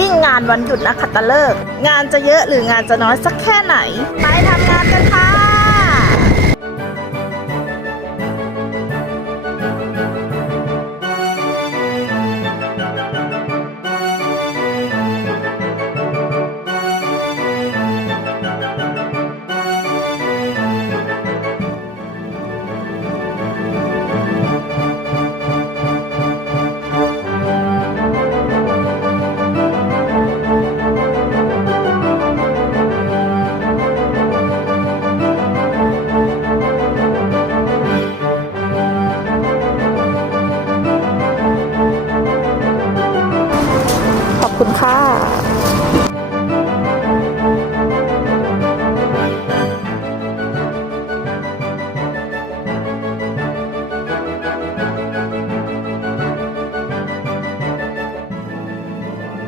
วิ่งงานวันหยุดนักขัตฤกษ์งานจะเยอะหรืองานจะน้อยสักแค่ไหน ไปทำงานกันค่ะ คุณค่ะ